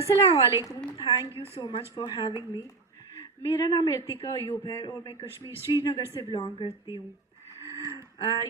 अस्सलाम वालेकुम। Thank you so much for having me. मेरा नाम इर्तिका अयूब है और मैं कश्मीर श्रीनगर से बिलोंग करती हूँ।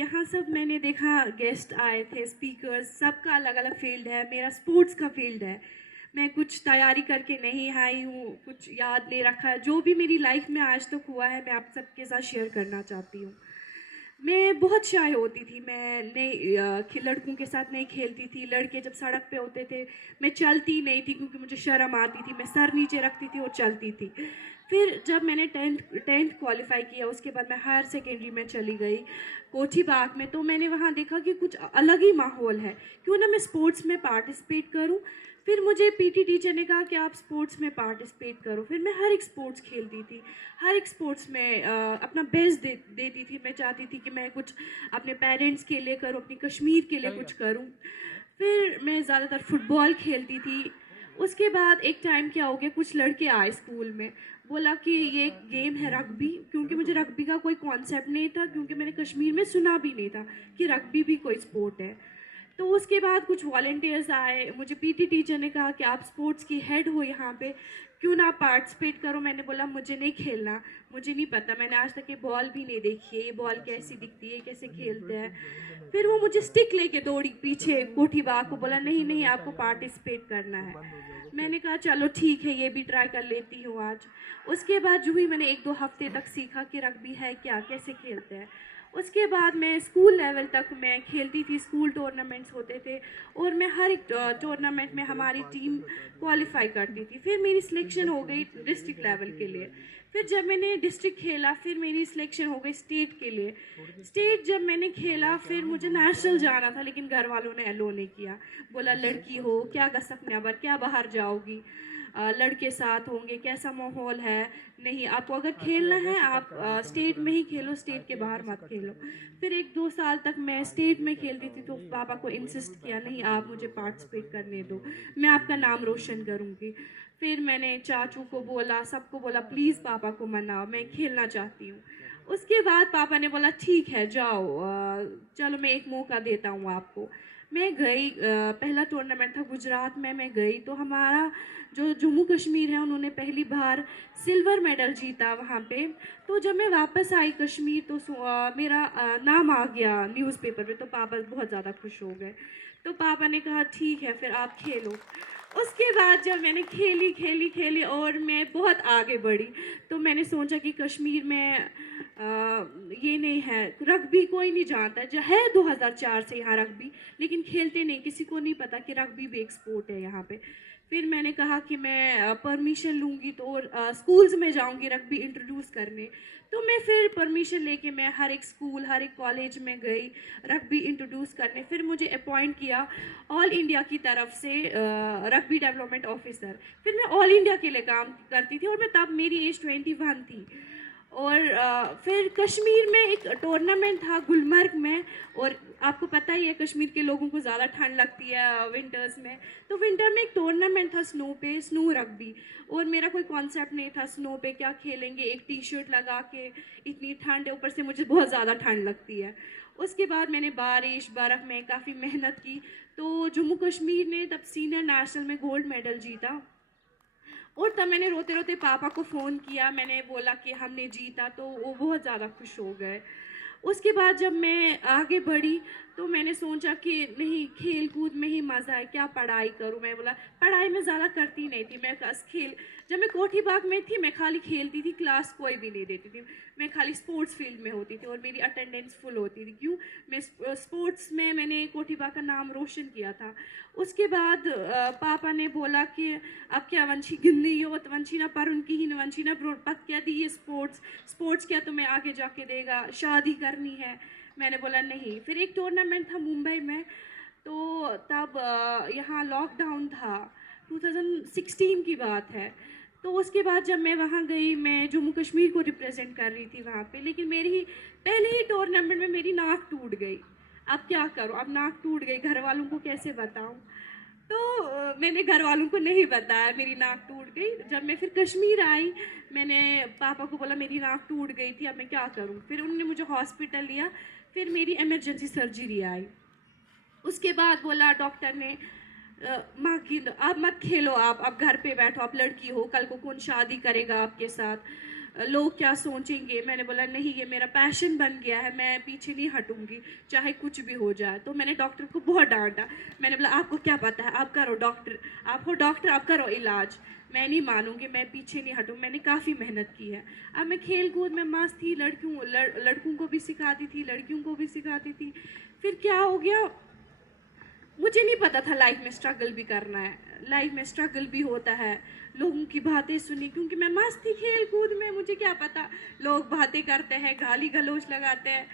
यहाँ सब मैंने देखा गेस्ट आए थे, स्पीकर्स, सबका अलग अलग फील्ड है। मेरा स्पोर्ट्स का फील्ड है। मैं कुछ तैयारी करके नहीं आई हूँ, कुछ याद ले रखा है। जो भी मेरी लाइफ में आज तक हुआ है मैं आप सबके साथ शेयर करना चाहती हूँ। मैं बहुत शाय होती थी। मैं नहीं लड़कों के साथ नहीं खेलती थी। लड़के जब सड़क पे होते थे मैं चलती नहीं थी क्योंकि मुझे शर्म आती थी। मैं सर नीचे रखती थी और चलती थी। फिर जब मैंने टेंथ क्वालिफाई किया उसके बाद मैं हायर सेकेंडरी में चली गई कोठी बाग में। तो मैंने वहाँ देखा कि कुछ अलग ही माहौल है, क्यों ना मैं स्पोर्ट्स में पार्टिसिपेट करूँ। फिर मुझे पीटी टीचर ने कहा कि आप स्पोर्ट्स में पार्टिसिपेट करो। फिर मैं हर एक स्पोर्ट्स खेलती थी, हर एक स्पोर्ट्स में अपना बेस्ट देती थी। मैं चाहती थी कि मैं कुछ अपने पेरेंट्स के लिए करूँ, अपनी कश्मीर के लिए कुछ करूँ। फिर मैं ज़्यादातर फुटबॉल खेलती थी। उसके बाद एक टाइम क्या हो गया, कुछ लड़के आए स्कूल में, बोला कि ये एक गेम है रग्बी। क्योंकि मुझे रग्बी का कोई कॉन्सेप्ट नहीं था, क्योंकि मैंने कश्मीर में सुना भी नहीं था कि रग्बी भी कोई स्पोर्ट है। तो उसके बाद कुछ वॉल्टियर्स आए, मुझे पीटी टीचर ने कहा कि आप स्पोर्ट्स की हेड हो यहाँ पे, क्यों ना पार्टिसिपेट करो। मैंने बोला मुझे नहीं खेलना, मुझे नहीं पता, मैंने आज तक ये बॉल भी नहीं देखी है, ये बॉल कैसी दिखती है, कैसे खेलते हैं। फिर वो मुझे स्टिक लेके दौड़ी पीछे कोठी बाग को, बोला नहीं नहीं आपको पार्टिसिपेट करना है। मैंने कहा चलो ठीक है, ये भी ट्राई कर लेती हूँ आज। उसके बाद जो ही मैंने 1-2 हफ्ते तक सीखा कि रग्बी है क्या, कैसे खेलते हैं। उसके बाद मैं स्कूल लेवल तक मैं खेलती थी। स्कूल टूर्नामेंट्स होते थे और मैं हर एक टूर्नामेंट में हमारी टीम क्वालिफाई करती थी। फिर मेरी सिलेक्शन हो गई डिस्ट्रिक्ट लेवल के लिए। फिर जब मैंने डिस्ट्रिक्ट खेला फिर मेरी सिलेक्शन हो गई स्टेट के लिए। स्टेट जब मैंने खेला फिर मुझे नेशनल जाना था, लेकिन घर वालों ने अलो नहीं किया। बोला लड़की हो, क्या कर सकते हैं, क्या बाहर जाओगी, लड़के साथ होंगे, कैसा माहौल है। नहीं, आपको अगर खेलना है आप स्टेट में ही खेलो, स्टेट के बाहर मत खेलो। फिर 1-2 साल तक मैं स्टेट में खेलती थी, तो पापा को इंसिस्ट किया नहीं आप मुझे पार्टिसिपेट करने दो, मैं आपका नाम रोशन करूँगी। फिर मैंने चाचू को बोला, सबको बोला प्लीज़ पापा को मनाओ, मैं खेलना चाहती हूँ। उसके बाद पापा ने बोला ठीक है जाओ, चलो मैं एक मौका देता हूँ आपको। मैं गई, पहला टूर्नामेंट था गुजरात में, मैं गई तो हमारा जो जम्मू कश्मीर है उन्होंने पहली बार सिल्वर मेडल जीता वहाँ पे। तो जब मैं वापस आई कश्मीर तो मेरा नाम आ गया न्यूज़पेपर पे, तो पापा बहुत ज़्यादा खुश हो गए। तो पापा ने कहा ठीक है फिर आप खेलो। उसके बाद जब मैंने खेली खेली खेली और मैं बहुत आगे बढ़ी, तो मैंने सोचा कि कश्मीर में ये नहीं है, रग्बी कोई नहीं जानता है 2004 से यहाँ रग्बी, लेकिन खेलते नहीं, किसी को नहीं पता कि रग्बी भी एक स्पोर्ट है यहाँ पे। फिर मैंने कहा कि मैं परमिशन लूँगी तो स्कूल्स में जाऊँगी रग्बी इंट्रोड्यूस करने। तो मैं फिर परमिशन लेके मैं हर एक स्कूल हर एक कॉलेज में गई रग्बी इंट्रोड्यूस करने। फिर मुझे अपॉइंट किया ऑल इंडिया की तरफ से रग्बी डेवलपमेंट ऑफिसर। फिर मैं ऑल इंडिया के लिए काम करती थी और मैं तब मेरी एज 21 थी। और फिर कश्मीर में एक टूर्नामेंट था गुलमर्ग में, और आपको पता ही है कश्मीर के लोगों को ज़्यादा ठंड लगती है विंटर्स में। तो विंटर में एक टूर्नामेंट था स्नो पे, स्नो रग्बी। और मेरा कोई कॉन्सेप्ट नहीं था स्नो पे क्या खेलेंगे, एक टी शर्ट लगा के, इतनी ठंड है, ऊपर से मुझे बहुत ज़्यादा ठंड लगती है। उसके बाद मैंने बारिश बर्फ़ में काफ़ी मेहनत की, तो जम्मू कश्मीर ने तब सीनियर नेशनल में गोल्ड मेडल जीता। और तब मैंने रोते रोते पापा को फ़ोन किया, मैंने बोला कि हमने जीता, तो वो बहुत ज़्यादा खुश हो गए। उसके बाद जब मैं आगे बढ़ी तो मैंने सोचा कि नहीं, खेल कूद में ही मज़ा है, क्या पढ़ाई करूं। मैं बोला पढ़ाई में ज़्यादा करती नहीं थी मैं, बस खेल। जब मैं कोठी बाग में थी मैं खाली खेलती थी, क्लास कोई भी नहीं देती थी, मैं खाली स्पोर्ट्स फील्ड में होती थी और मेरी अटेंडेंस फुल होती थी। क्यों, मैं स्पोर्ट्स में मैंने कोठी बाग का नाम रोशन किया था। उसके बाद पापा ने बोला कि अब क्या वंशी गिंदी हो, तो वंशी ना पर उनकी ही वंशी ना पत क्या दी ये स्पोर्ट्स, स्पोर्ट्स क्या तुम्हें आगे जाके देगा, शादी करनी है। मैंने बोला नहीं। फिर एक टूर्नामेंट था मुंबई में, तो तब यहाँ लॉकडाउन था, 2016 की बात है। तो उसके बाद जब मैं वहाँ गई, मैं जम्मू कश्मीर को रिप्रेजेंट कर रही थी वहाँ पे, लेकिन मेरी पहले ही टूर्नामेंट में मेरी नाक टूट गई। अब क्या करूँ, अब नाक टूट गई, घर वालों को कैसे बताऊँ। तो मैंने घर वालों को नहीं बताया मेरी नाक टूट गई। जब मैं फिर कश्मीर आई मैंने पापा को बोला मेरी नाक टूट गई थी, अब मैं क्या करूँ। फिर उन्होंने मुझे हॉस्पिटल लिया, फिर मेरी इमरजेंसी सर्जरी आई। उसके बाद बोला डॉक्टर ने माँ की आप मत खेलो, आप घर पे बैठो, आप लड़की हो, कल को कौन शादी करेगा आपके साथ, लोग क्या सोचेंगे। मैंने बोला नहीं, ये मेरा पैशन बन गया है, मैं पीछे नहीं हटूंगी चाहे कुछ भी हो जाए। तो मैंने डॉक्टर को बहुत डांटा। मैंने बोला आपको क्या पता है, आप करो डॉक्टर, आप हो डॉक्टर, आप करो इलाज, मैं नहीं मानूंगी, मैं पीछे नहीं हटूँ। मैंने काफ़ी मेहनत की है। अब मैं खेल कूद में मस्त थी, लड़कों को भी सिखाती थी, लड़कियों को भी सिखाती थी। फिर क्या हो गया, मुझे नहीं पता था लाइफ में स्ट्रगल भी करना है, लाइफ में स्ट्रगल भी होता है। लोगों की बातें सुनी, क्योंकि मैं मस्त थी खेल कूद में, मुझे क्या पता लोग बातें करते हैं, गाली गलौज लगाते हैं।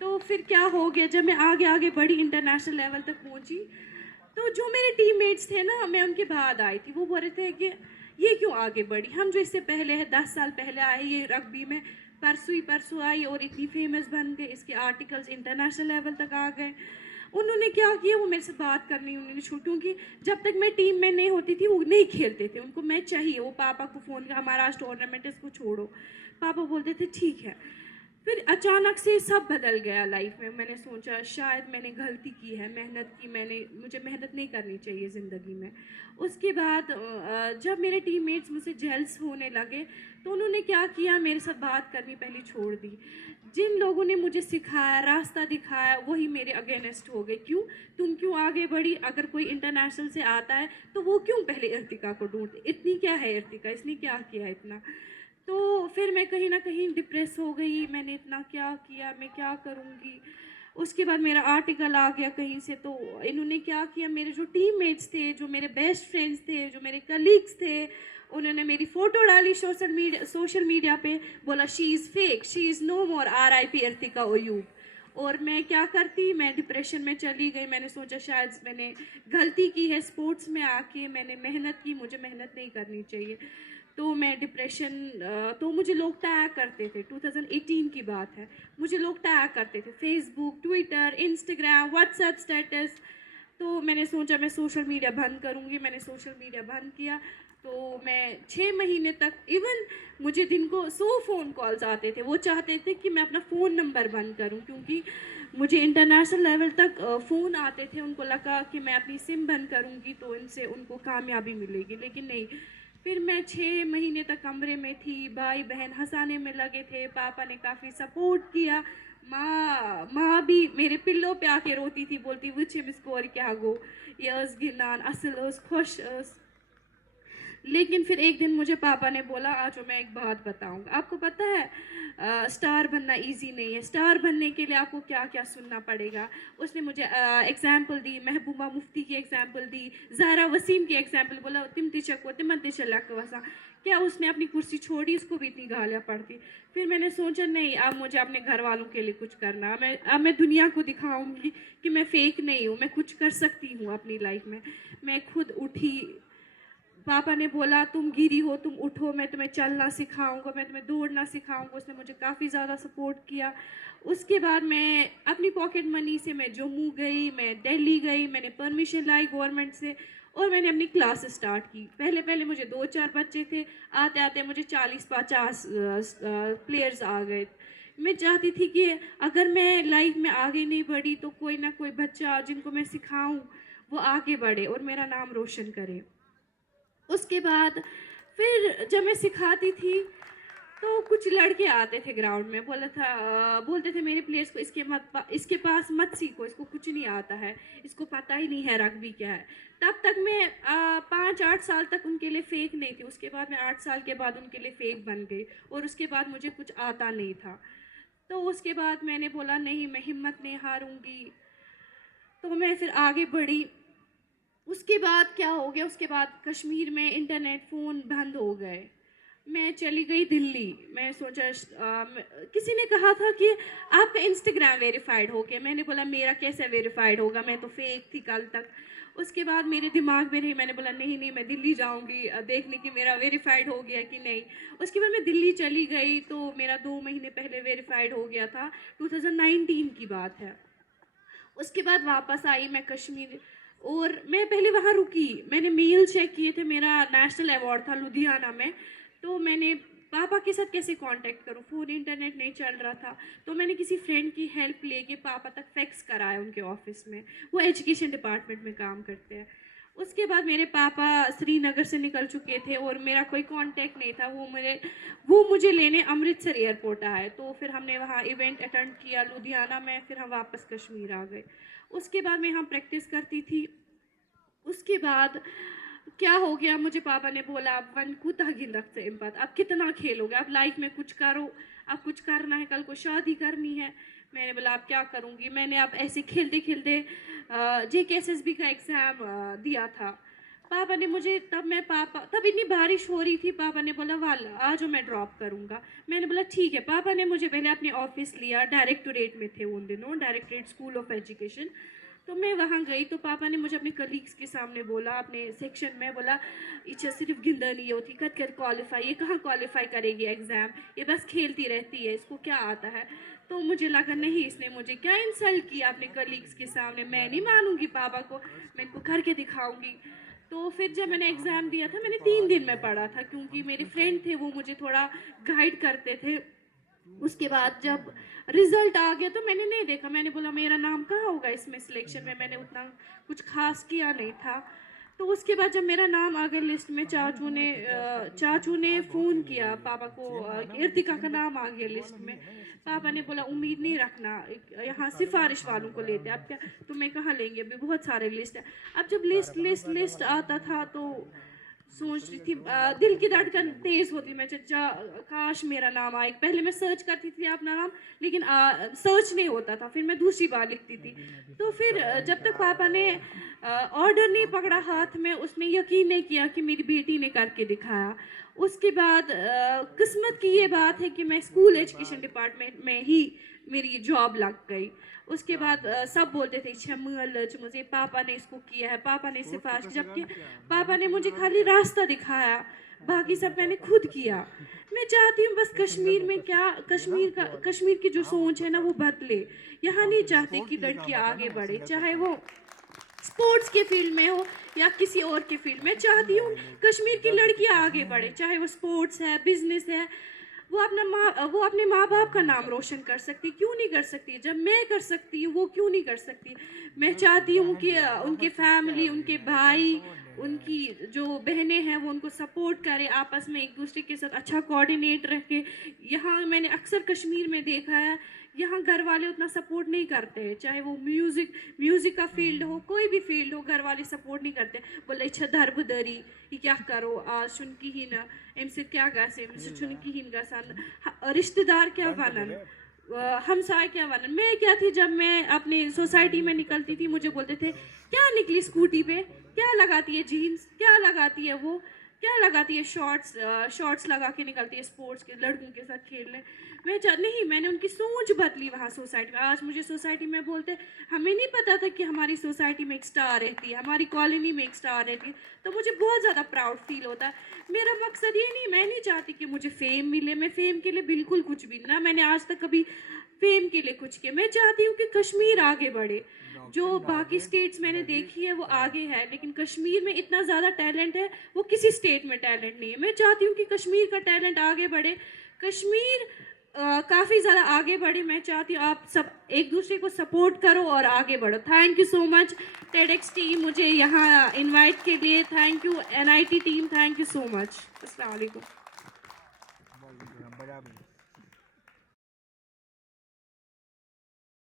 तो फिर क्या हो गया, जब मैं आगे आगे बढ़ी, इंटरनेशनल लेवल तक पहुंची, तो जो मेरे टीममेट्स थे ना, मैं उनके बाद आई थी, वो बोल रहे थे कि ये क्यों आगे बढ़ी, हम जो इससे पहले है 10 साल पहले आए ये रग्बी में, परसों ही परसों आई और इतनी फेमस बन गए, इसके आर्टिकल्स इंटरनेशनल लेवल तक आ गए। उन्होंने क्या किया, वो मेरे से बात करनी उन्होंने छोड़, क्योंकि जब तक मैं टीम में नहीं होती थी वो नहीं खेलते थे, उनको मैच चाहिए। वो पापा को फ़ोन किया, हमारा आज टूर्नामेंट है, इसको छोड़ो। पापा बोलते थे ठीक है। फिर अचानक से सब बदल गया लाइफ में। मैंने सोचा शायद मैंने गलती की है, मेहनत की मैंने, मुझे मेहनत नहीं करनी चाहिए ज़िंदगी में। उसके बाद जब मेरे टीममेट्स मुझसे जेल्स होने लगे, तो उन्होंने क्या किया, मेरे साथ बात करनी पहले छोड़ दी। जिन लोगों ने मुझे सिखाया, रास्ता दिखाया, वही मेरे अगेंस्ट हो गए। क्यों, तुम क्यों आगे बढ़ी, अगर कोई इंटरनेशनल से आता है तो वो क्यों पहले इर्तिका को ढूंढते, इतनी क्या है इर्तिका, इसने क्या किया इतना। तो फिर मैं कहीं ना कहीं डिप्रेस हो गई, मैंने इतना क्या किया, मैं क्या करूँगी। उसके बाद मेरा आर्टिकल आ गया कहीं से, तो इन्होंने क्या किया, मेरे जो टीममेट्स थे, जो मेरे बेस्ट फ्रेंड्स थे, जो मेरे कलीग्स थे, उन्होंने मेरी फ़ोटो डाली सोशल मीडिया पे, बोला she is fake, she is no more, RIP Artika Ayub. और मैं क्या करती, मैं डिप्रेशन में चली गई। मैंने सोचा शायद मैंने गलती की है, स्पोर्ट्स में आके मैंने मेहनत की, मुझे मेहनत नहीं करनी चाहिए। तो मैं डिप्रेशन, तो मुझे लोग टैग करते थे, 2018 की बात है, मुझे लोग टैग करते थे Facebook, Twitter, Instagram, WhatsApp status. तो मैंने सोचा मैं सोशल मीडिया बंद करूँगी, मैंने सोशल मीडिया बंद किया। तो मैं 6 महीने तक, इवन मुझे दिन को 100 फ़ोन कॉल्स आते थे, वो चाहते थे कि मैं अपना फ़ोन नंबर बंद करूं, क्योंकि मुझे इंटरनेशनल लेवल तक फ़ोन आते थे। उनको लगा कि मैं अपनी सिम बंद करूंगी तो इनसे उनको कामयाबी मिलेगी, लेकिन नहीं। फिर मैं 6 महीने तक कमरे में थी, भाई बहन हंसाने में लगे थे, पापा ने काफ़ी सपोर्ट किया, माँ भी मेरे पिल्लों पे आके रोती थी, बोलती वुच स्कोर क्या गो, ये गिनान असल खुश। लेकिन फिर एक दिन मुझे पापा ने बोला आज मैं एक बात बताऊंगा, आपको पता है स्टार बनना इजी नहीं है, स्टार बनने के लिए आपको क्या क्या सुनना पड़ेगा। उसने मुझे एग्जाम्पल दी, महबूबा मुफ्ती की एग्जाम्पल दी, ज़ारा वसीम की एग्जाम्पल, बोला तिम तिचको तिमन तिचलक वसा। क्या उसने अपनी कुर्सी छोड़ी, उसको भी इतनी गालियाँ पड़ती। फिर मैंने सोचा नहीं, अब मुझे अपने घर वालों के लिए कुछ करना, मैं दुनिया को दिखाऊंगी कि मैं फेक नहीं हूँ, मैं कुछ कर सकती हूँ अपनी लाइफ में। मैं खुद उठी, पापा ने बोला तुम गिरी हो, तुम उठो, मैं तुम्हें चलना सिखाऊंगा, मैं तुम्हें दौड़ना सिखाऊंगा। उसने मुझे काफ़ी ज़्यादा सपोर्ट किया। उसके बाद मैं अपनी पॉकेट मनी से मैं जम्मू गई, मैं दिल्ली गई, मैंने परमिशन लाई गवर्नमेंट से, और मैंने अपनी क्लास स्टार्ट की। पहले पहले मुझे 2-4 बच्चे थे, आते आते मुझे 40-50 प्लेयर्स आ गए। मैं चाहती थी कि अगर मैं लाइफ में आगे नहीं बढ़ी तो कोई ना कोई बच्चा जिनको मैं सिखाऊं वो आगे बढ़े और मेरा नाम रोशन करे। उसके बाद फिर जब मैं सिखाती थी तो कुछ लड़के आते थे ग्राउंड में, बोलते थे मेरे प्लेयर्स को इसके पास मत सीखो, इसको कुछ नहीं आता है, इसको पता ही नहीं है रग्बी क्या है। तब तक मैं 5-8 साल तक उनके लिए फेक नहीं थी। उसके बाद मैं 8 साल के बाद उनके लिए फेक बन गई, और उसके बाद मुझे कुछ आता नहीं था। तो उसके बाद मैंने बोला नहीं, मैं हिम्मत नहीं हारूंगी। तो मैं फिर आगे बढ़ी। उसके बाद क्या हो गया, उसके बाद कश्मीर में इंटरनेट फ़ोन बंद हो गए, मैं चली गई दिल्ली। मैं सोचा किसी ने कहा था कि आपका इंस्टाग्राम वेरीफाइड हो गया। मैंने बोला मेरा कैसे वेरीफाइड होगा, मैं तो फेक थी कल तक। उसके बाद मेरे दिमाग में रही, मैंने बोला नहीं नहीं, मैं दिल्ली जाऊंगी देखने की मेरा वेरीफाइड हो गया कि नहीं। उसके बाद मैं दिल्ली चली गई, तो मेरा 2 महीने पहले वेरीफाइड हो गया था, 2019 की बात है। उसके बाद वापस आई मैं कश्मीर, और मैं पहले वहाँ रुकी, मैंने मेल चेक किए थे, मेरा नेशनल अवार्ड था लुधियाना में। तो मैंने पापा के साथ कैसे कांटेक्ट करूँ, फ़ोन इंटरनेट नहीं चल रहा था। तो मैंने किसी फ्रेंड की हेल्प लेके पापा तक फैक्स कराया उनके ऑफिस में, वो एजुकेशन डिपार्टमेंट में काम करते हैं। उसके बाद मेरे पापा श्रीनगर से निकल चुके थे और मेरा कोई कांटेक्ट नहीं था। वो मुझे लेने अमृतसर एयरपोर्ट आए, तो फिर हमने वहाँ इवेंट अटेंड किया लुधियाना में, फिर हम वापस कश्मीर आ गए। उसके बाद मैं यहाँ प्रैक्टिस करती थी। उसके बाद क्या हो गया, मुझे पापा ने बोला अब वन कुता गिंदक से इम्पत, अब कितना खेलोगे, अब लाइफ में कुछ करो, अब कुछ करना है, कल को शादी करनी है। मैंने बोला अब क्या करूँगी। मैंने अब ऐसे खेलते खेलते JKSSB का एग्ज़ाम दिया था। पापा ने मुझे तब इतनी बारिश हो रही थी, पापा ने बोला वाल आज मैं ड्रॉप करूँगा। मैंने बोला ठीक है। पापा ने मुझे पहले अपने ऑफिस लिया, डायरेक्टोरेट में थे उन दिनों, डायरेक्टोरेट स्कूल ऑफ एजुकेशन। तो मैं वहाँ गई तो पापा ने मुझे अपने कलीग्स के सामने बोला, अपने सेक्शन में बोला इच्छा सिर्फ गिंदा नहीं होती, कद कर क्वालिफाई, ये कहाँ क्वालिफाई करेगी एग्ज़ाम, ये बस खेलती रहती है, इसको क्या आता है। तो मुझे लगा नहीं, इसने मुझे क्या इंसल्ट किया अपने कलीग्स के सामने, मैं नहीं मानूंगी पापा को, मैं इनको करके दिखाऊंगी। तो फिर जब मैंने एग्ज़ाम दिया था, मैंने 3 दिन में पढ़ा था, क्योंकि मेरे फ्रेंड थे वो मुझे थोड़ा गाइड करते थे। उसके बाद जब रिजल्ट आ गया तो मैंने नहीं देखा, मैंने बोला मेरा नाम कहाँ होगा इसमें सिलेक्शन में, मैंने उतना कुछ खास किया नहीं था। तो उसके बाद जब मेरा नाम आ गया लिस्ट में, चाचू ने फ़ोन किया पापा को, इर्तिका का नाम आ गया लिस्ट में। पापा ने बोला उम्मीद नहीं रखना, यहाँ सिफारिश वालों को लेते हैं, अब क्या तुम्हें कहाँ लेंगे, अभी बहुत सारे लिस्ट है। अब जब लिस्ट आता था तो सोच रही थी, दिल की धड़कन तेज़ होती, मैं काश मेरा नाम आए। पहले मैं सर्च करती थी अपना नाम, लेकिन सर्च नहीं होता था, फिर मैं दूसरी बार लिखती थी। तो फिर जब तक पापा ने ऑर्डर नहीं पकड़ा हाथ में, उसने यकीन नहीं किया कि मेरी बेटी ने करके दिखाया। उसके बाद किस्मत की ये बात है कि मैं स्कूल एजुकेशन डिपार्टमेंट में ही मेरी जॉब लग गई। उसके बाद सब बोलते थे छमलच, मुझे पापा ने इसको किया है, पापा ने सिफारिश, जबकि पापा ने मुझे खाली रास्ता दिखाया, बाकी सब मैंने खुद किया। मैं चाहती हूँ बस कश्मीर में क्या, कश्मीर की जो सोच है ना वो बदले। यहाँ नहीं चाहते कि लड़कियाँ आगे बढ़े, चाहे वो स्पोर्ट्स के फील्ड में हो या किसी और के फील्ड में। चाहती हूँ कश्मीर की लड़कियाँ आगे बढ़े, चाहे वो स्पोर्ट्स है, बिजनेस है, वो अपने माँ बाप का नाम रोशन कर सकती, क्यों नहीं कर सकती। जब मैं कर सकती हूँ वो क्यों नहीं कर सकती। मैं चाहती हूँ कि उनके फैमिली, उनके भाई, उनकी जो बहनें हैं वो उनको सपोर्ट करें, आपस में एक दूसरे के साथ अच्छा कोऑर्डिनेट रखें। यहाँ मैंने अक्सर कश्मीर में देखा है, यहाँ घर वाले उतना सपोर्ट नहीं करते हैं, चाहे वो म्यूज़िक का फील्ड हो, कोई भी फील्ड हो, घर वाले सपोर्ट नहीं करते। बोले अच्छा धर्मदरी ये क्या करो, आज सुन की ही ना एम से क्या गासे सुन की ही गसान, रिश्तेदार क्या बनन, हमसाय क्या बनन। मैं क्या थी, जब मैं अपनी सोसाइटी में निकलती थी मुझे बोलते थे क्या निकली स्कूटी पे, क्या लगाती है जीन्स, क्या लगाती है वो, क्या लगाती है शॉर्ट्स लगा के निकलती है स्पोर्ट्स के लड़कों के साथ खेलने। नहीं, मैंने उनकी सोच बदली वहाँ सोसाइटी में। आज मुझे सोसाइटी में बोलते, हमें नहीं पता था कि हमारी सोसाइटी में एक स्टार रहती है, हमारी कॉलोनी में एक स्टार रहती है। तो मुझे बहुत ज़्यादा प्राउड फील होता है। मेरा मकसद ये नहीं, मैं नहीं चाहती कि मुझे फेम मिले, मैं फेम के लिए बिल्कुल कुछ भी ना, मैंने आज तक कभी फेम के लिए कुछ किया। मैं चाहती हूँ कि कश्मीर आगे बढ़े। जो बाकी स्टेट्स मैंने देखी है वो आगे है, लेकिन कश्मीर में इतना ज़्यादा टैलेंट है, वो किसी स्टेट में टैलेंट नहीं है। मैं चाहती हूँ कि कश्मीर का टैलेंट आगे बढ़े, कश्मीर काफ़ी ज़्यादा आगे बढ़े। मैं चाहती हूँ आप सब एक दूसरे को सपोर्ट करो और आगे बढ़ो। Thank you so much TEDx team मुझे यहाँ इनवाइट के लिए, thank you NIT team, thank you so much. अस्सलाम वालेकुम।